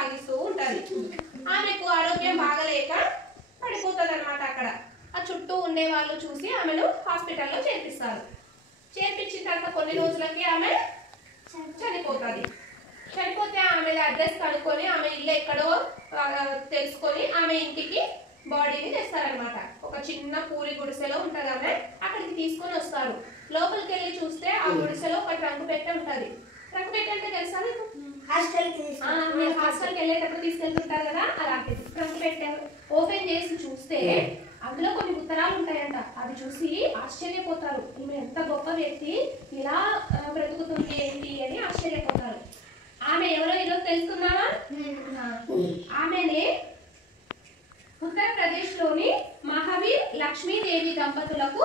సాగిస్తూ ఉంటది. ఆమెకు ఆరోగ్యం బాగలేక పడిపోతుంది అనమాట. అక్కడ ఆ చుట్టూ ఉండే వాళ్ళు చూసి ఆమెను హాస్పిటల్లో చేర్పిస్తారు. చేర్పించిన తర్వాత కొన్ని రోజులకి ఆమె చనిపోతుంది. చనిపోతే ఆమె అడ్రస్ కనుక్కొని ఆమె ఇల్లు ఎక్కడో తెలుసుకొని ఆమె ఇంటికి బాడీని తెస్తారనమాట. ఒక చిన్న పూరి గుడిసెలో ఉంటది ఆమె, అక్కడికి తీసుకొని వస్తారు. లోపలికి వెళ్ళి చూస్తే ఆ గుడిసెలో ఒక ట్రంక్ పెట్టె ఉంటది. ట్రంక్ పెట్టె అంటే తెలుసా మీకు? మీరు హాస్టల్కి వెళ్ళేటప్పుడు తీసుకెళ్తుంటారు కదా, అలాంటిది ట్రంక్ పెట్టె ఓపెన్ చేసి చూస్తే అందులో కొన్ని ఉత్తరాలు ఉంటాయంట. అవి చూసి ఆశ్చర్యపోతారు. ఈమె ఎంత గొప్ప వ్యక్తి, ఇలా బ్రతుకుతుంది ఏంటి అని ఆశ్చర్యపోతారు. ఆమె ఎవరో ఈరోజు తెలుసుకున్నావా? ఆమెనే ఉత్తరప్రదేశ్ లోని మహావీర్ లక్ష్మీదేవి దంపతులకు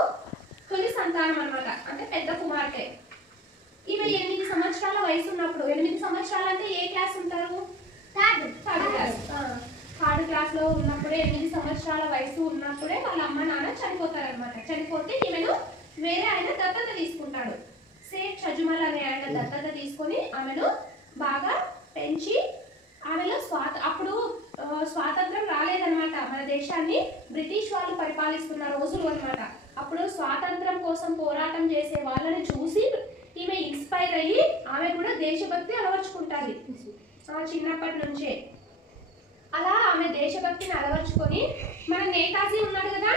తొలి సంతానం అన్నమాట. అంటే పెద్ద కుమార్తె. ఈమె 8 సంవత్సరాల వయసు ఉన్నప్పుడు, 8 సంవత్సరాలు అంటే ఏ క్లాస్ ఉంటారు? థర్డ్ క్లాస్ లో ఉన్నప్పుడే, 8 సంవత్సరాల వయసు ఉన్నప్పుడే వాళ్ళ అమ్మ నాన్న చనిపోతారనమాట. చనిపోతే ఈమెను వేరే ఆయన దత్తత తీసుకుంటాడు. సేఠ్ షజుమల్ అనే ఆయన దత్తత తీసుకొని ఆమెను బాగా పెంచి ఆమెలో అప్పుడు స్వాతంత్రం రాలేదన్నమాట. మన దేశాన్ని బ్రిటిష్ వాళ్ళు పరిపాలిస్తున్న రోజులు అన్నమాట. అప్పుడు స్వాతంత్రం కోసం పోరాటం చేసే వాళ్ళని చూసి ఈమె ఇన్స్పైర్ అయ్యి ఆమె కూడా దేశభక్తి అలవర్చుకుంటుంది చిన్నప్పటి నుంచే. అలా ఆమె దేశభక్తిని అలవర్చుకొని, మన నేతాజీ ఉన్నాడు కదా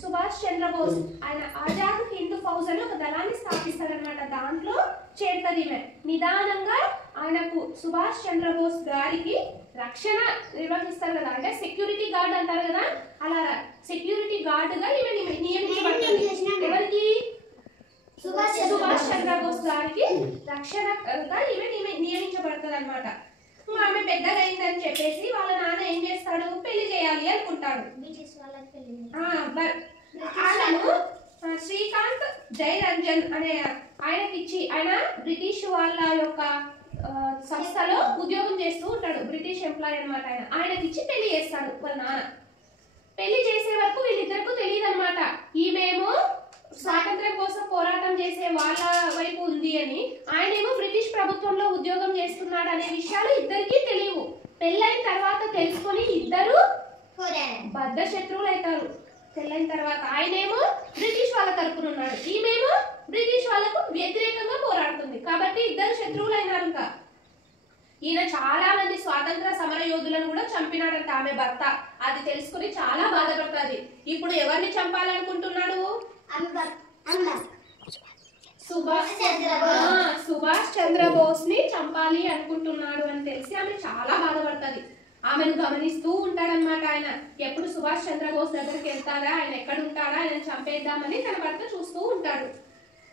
సుభాష్ చంద్రబోస్, ఆయన ఆజాద్ హిందూ ఫౌజ్ అని ఒక దళాన్ని స్థాపిస్తారనమాట. దాంట్లో చేరుతుంది ఈమె. నిదానంగా ఆయనకు సుభాష్ చంద్రబోస్ గారికి రక్షణ నిర్వహిస్తారు కదా, అంటే సెక్యూరిటీ గార్డ్ అంటారు కదా, అలా సెక్యూరిటీ గార్డ్ గా ఈమె నియమించబడుతుంది. ఎవరికి? సుభాష్ చంద్రబోస్ గారికి రక్షణగా ఈమె నియమించబడుతుంది అనమాట. ఆమె పెద్దగా అయిందని చెప్పేసి వాళ్ళ నాన్న ఏం చేస్తాడు, పెళ్లి చేయాలి అనుకుంటాడు. శ్రీకాంత్ జయరంజన్ అనే ఆయనకిచ్చి, ఆయన బ్రిటిష్ వాళ్ళ యొక్క సంస్థలో ఉద్యోగం చేస్తూ ఉంటాడు, బ్రిటిష్ ఎంప్లాయ్ అనమాట. ఆయనకిచ్చి పెళ్లి చేస్తాడు వాళ్ళ నాన్న. పెళ్లి చేసే వరకు వీళ్ళిద్దరికి తెలియదు అనమాట, ఈమెమో స్వాతంత్ర్యం కోసం పోరాటం చేసే వాళ్ళ వైపు ఉంది అని, ఆయనేమో బ్రిటిష్ ప్రభుత్వంలో ఉద్యోగం చేస్తున్నాడు అనే విషయాలు ఇద్దరికీ తెలియవు. పెళ్ళైన తర్వాత తెలుసుకొని ఇద్దరు బద్ధ శత్రువులు అవుతారు. పెళ్ళైన తర్వాత ఆయనేమో బ్రిటిష్ వాళ్ళ తరపున ఉన్నాడు, ఈమెమో బ్రిటిష్ వాళ్ళకు వ్యతిరేకంగా పోరాడుతుంది. కాబట్టి ఇద్దరు శత్రువులు అయినారు. ఇంకా ఈయన చాలా మంది స్వాతంత్ర సమర యోధులను కూడా చంపినాడంట ఆమె భర్త. అది తెలుసుకుని చాలా బాధపడుతుంది. ఇప్పుడు ఎవరిని చంపాలనుకుంటున్నాడు? సుభాష్ చంద్రబోస్ ని చంపాలి అనుకుంటున్నాడు అని తెలిసి ఆమె చాలా బాధపడుతుంది. ఆమెను గమనిస్తూ ఉంటాడనమాట ఆయన. ఎప్పుడు సుభాష్ చంద్రబోస్ దగ్గరికి వెళ్తాడా, ఆయన ఎక్కడ ఉంటాడా, ఆయన చంపేద్దామని తన భర్త చూస్తూ ఉంటాడు.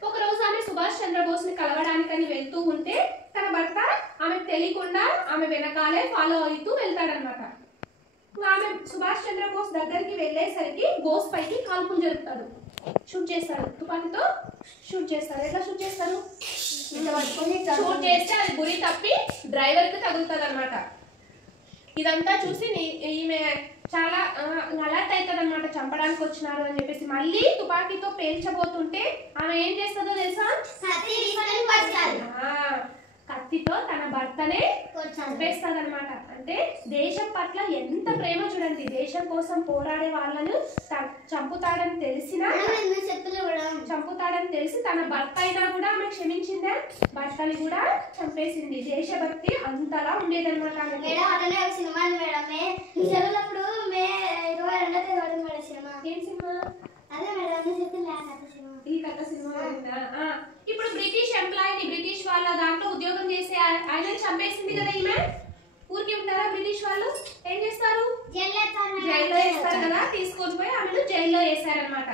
ఒక రోజు ఆమె సుభాష్ చంద్రబోస్ ని కలవడానికని వెళ్తూ ఉంటే తన భర్త ఆమెకు తెలియకుండా ఆమె వెనకాలే ఫాలో అవుతూ వెళ్తాడనమాట. ఆమె సుభాష్ చంద్రబోస్ దగ్గరికి వెళ్ళేసరికి బోస్ పైకి కాల్పులు జరుపుతాడు, షూట్ చేస్తాడు, తుపాకీతో షూట్ చేస్తారు. ఎట్లా షూట్ చేస్తారు? షూట్ చేస్తే అది గురి తప్పి డ్రైవర్ కి తగులుతుంది అనమాట. ఇదంతా చూసి ఈమె చాలా అలర్ట్ అవుతుంది అనమాట, చంపడానికి వచ్చినారు అని చెప్పేసి. మళ్ళీ తుపాకీతో పేల్చబోతుంటే ఆమె ఏం చేస్తుందో తెలుసా? కత్తితో తన భర్తనే చంపేస్తుంది అనమాట. అంటే దేశం పట్ల ఎంత ప్రేమ చూడండి. దేశం కోసం పోరాడే వాళ్ళను చంపుతాడని తెలిసి తన భర్త అయినా కూడా ఆమె క్షమించిందా? భర్తని కూడా చంపేసింది. దేశభక్తి అంతలా ఉండేదన్నమాట. ఏం సినిమా? ఈ కథ సినిమా. ఇప్పుడు బ్రిటిష్ ఎంప్లాయీని, బ్రిటిష్ వాళ్ళ దాంట్లో ఉద్యోగం చేసే ఆయన చంపేసింది కదా ఈమె. ఊరికి ఉంటారా బ్రిటిష్ వాళ్ళు? ఏం చేస్తారు? జైల్లో వేస్తారు కదా. తీసుకొని పోయి ఆమెను జైల్లో వేసారనమాట.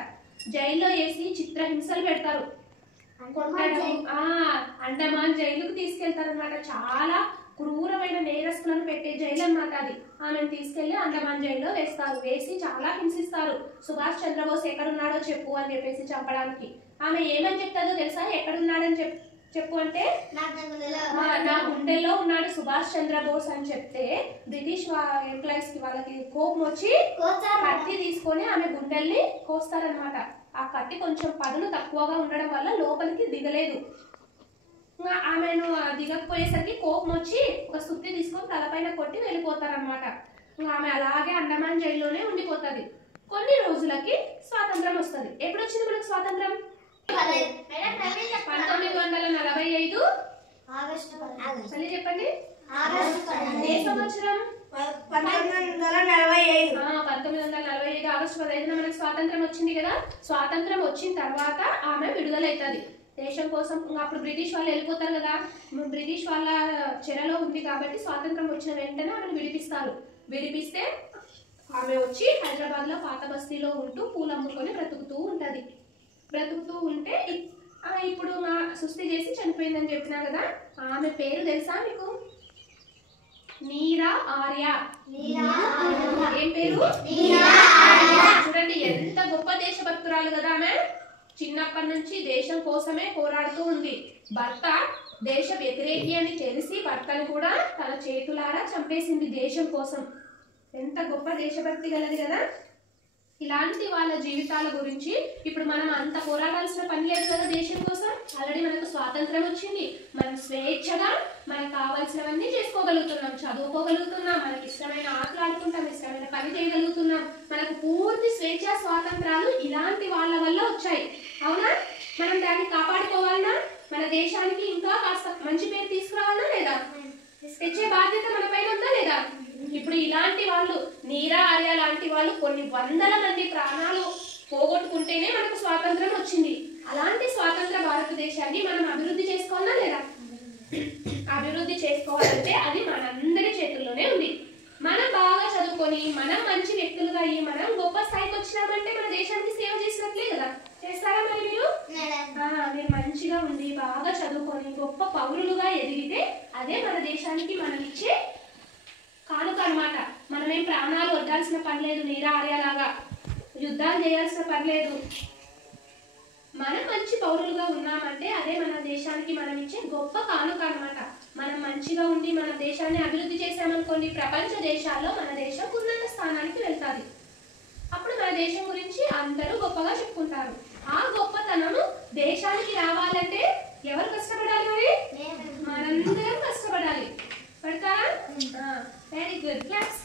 జైల్లో వేసి చిత్రహింసలు పెడతారు. అండమాన్ జైలుకు తీసుకెళ్తారనమాట. చాలా క్రూరమైన నేరస్తులను పెట్టే జైలు అన్నమాట అది. ఆమెను తీసుకెళ్లి అండమాన్ జైల్లో వేస్తారు. వేసి చాలా హింసిస్తారు. సుభాష్ చంద్రబోస్ ఎక్కడున్నాడో చెప్పు అని చెప్పేసి చంపడానికి. ఆమె ఏమని చెప్తాదో తెలుసా? ఎక్కడున్నాడని చెప్పు అంటే, నా గుండెల్లో ఉన్నాడు సుభాష్ చంద్రబోస్ అని చెప్తే బ్రిటిష్ ఎంప్లాయీస్ కి వాళ్ళకి కోపం వచ్చి కత్తి తీసుకొని ఆమె గుండెల్ని కోస్తారనమాట. ఆ కత్తి కొంచెం పదును తక్కువగా ఉండడం వల్ల లోపలికి దిగలేదు. ఆమెను దిగకపోయేసరికి కోపం వచ్చి ఒక సుత్తి తీసుకొని తలపైన కొట్టి వెళ్ళిపోతారనమాట. ఆమె అలాగే అండమాన్ జైల్లోనే ఉండిపోతుంది. కొన్ని రోజులకి స్వాతంత్రం వస్తుంది. ఎప్పుడు వచ్చింది మనకు స్వాతంత్రం? 1945 మళ్ళీ చెప్పండి. ఏ సంవత్సరం? 1945. 1945 ఆగస్టు 15న మనకు స్వాతంత్రం వచ్చింది కదా. స్వాతంత్రం వచ్చిన తర్వాత ఆమె విడుదలవుతుంది దేశం కోసం. అప్పుడు బ్రిటిష్ వాళ్ళు వెళ్ళిపోతారు కదా, బ్రిటిష్ వాళ్ళ చెరలో ఉంది కాబట్టి స్వాతంత్రం వచ్చిన వెంటనే ఆమెను విడిపిస్తారు. విడిపిస్తే ఆమె వచ్చి హైదరాబాద్ లో పాత బస్తీలో ఉంటూ పూలు అమ్ముకొని బ్రతుకుతూ ఉంటది. బ్రతుకుతూ ఉంటే ఇప్పుడు మా సుస్థి చేసి చనిపోయిందని చెప్పినా కదా, ఆమె పేరు తెలుసా మీకు? మీరా ఆర్య. ఏం పేరు? చూడండి ఎంత గొప్ప దేశభక్తురాలు కదా ఆమె. చిన్నప్పటి నుంచి దేశం కోసమే పోరాడుతూ ఉంది. భర్త దేశ వ్యతిరేకి అని తెలిసి భర్తను కూడా తన చేతులారా చంపేసింది దేశం కోసం. ఎంత గొప్ప దేశభక్తి గలది కదా. ఇలాంటి వాళ్ళ జీవితాల గురించి ఇప్పుడు మనం అంత పోరాడాల్సిన పని లేదు కదా దేశం కోసం. ఆల్రెడీ మనకు స్వాతంత్రం వచ్చింది. మనం స్వేచ్ఛగా మనకు కావాల్సినవన్నీ చేసుకోగలుగుతున్నాం, చదువుకోగలుగుతున్నాం, మనకి ఇష్టమైన ఆటలు ఆడుకుంటాం, ఇష్టమైన పని చేయగలుగుతున్నాం. మనకు పూర్తి స్వేచ్ఛ స్వాతంత్రాలు ఇలాంటి వాళ్ళ వల్ల వచ్చాయి. అవునా? మనం దాన్ని కాపాడుకోవాలన్నా, మన దేశానికి ఇంకా కాస్త మంచి పేరు తీసుకురావాలన్నా లేదా? తెచ్చే బాధ్యత మన పైన ఉందా లేదా? ఇప్పుడు ఇలాంటి వాళ్ళు, నీరా ఆర్య లాంటి వాళ్ళు కొన్ని వందల మంది ప్రాణాలు పోగొట్టుకుంటేనే మనకు స్వాతంత్రం వచ్చింది. అలాంటి స్వాతంత్ర భారతదేశాన్ని మనం అభివృద్ధి చేసుకోవాలా లేదా? అభివృద్ధి చేసుకోవాలంటే అది మనందరి చేతుల్లోనే ఉంది. మనం బాగా చదువుకొని మనం మంచి వ్యక్తులుగా అయ్యి మనం గొప్ప స్థాయికి వచ్చినామంటే మన దేశానికి సేవ చేసినట్లే కదా. చేస్తారా మరి మీరు? మీరు మంచిగా ఉండి బాగా చదువుకొని గొప్ప పౌరులుగా ఎదిగితే అదే మన దేశానికి మనం ఇచ్చే కానుక అన్నమాట. మనమేం ప్రాణాలు వద్దాల్సిన పని లేదు, నీరా ఆర్యలాగా యుద్ధాలు చేయాల్సిన పని లేదు. మనం మంచి పౌరులుగా ఉన్నామంటే అదే మన దేశానికి మనం ఇచ్చే గొప్ప కానుక అన్నమాట. మనం మంచిగా ఉండి మన దేశాన్ని అభివృద్ధి చేసామనుకోండి, ప్రపంచ దేశాల్లో మన దేశం ఉన్నత స్థానానికి వెళ్తాది. అప్పుడు మన దేశం గురించి అందరూ గొప్పగా చెప్పుకుంటారు. ఆ గొప్పతనము దేశానికి రావాలంటే ఎవరు కష్టపడాలి? మరి మనందరం కష్టపడాలి. పడతారా? Very good. క్లాప్స్.